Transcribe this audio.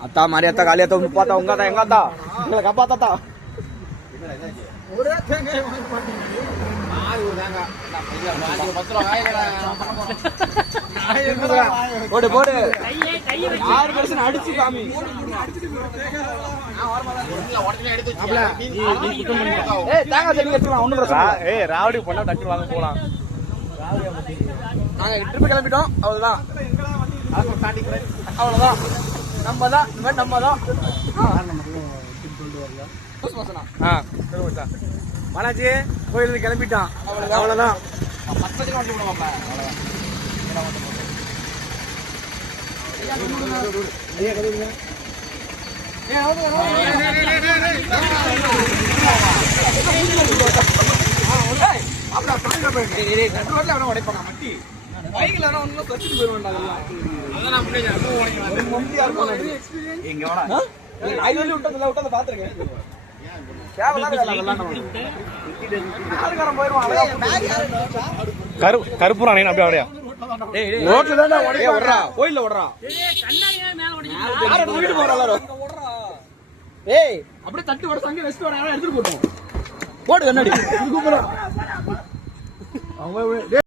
அத்தா மாதிரி அத்தா காலி அத்தா பார்த்தா உங்க அத்தா எங்க அத்தா உங்களை காப்பாத்தா போடு போடு அடிச்சு காமி தேங்காய் செடி எடுத்துக்கலாம் ஒண்ணு பிரச்சனை ராவடி பண்ணா டக்கு வாங்க போலாம் நாங்க ட்ரிப் கிளம்பிட்டோம் அவ்வளவுதான் அவ்வளவுதான் நம்ம தான் மலாஜி கோயிலுக்கு கிளம்பிட்டான் அவ்வளவுதான் உடைப்பாங்க மட்டி பைக்ல விட்டதை பாத்துருக்கேன் கருப்புறானே அப்படியே கோயில்ல விடுறா ஏய் அப்படியே தட்டு வர சங்க ரெஸ்ட் வர எடுத்துட்டு போட்டோம் போடு கண்ணாடி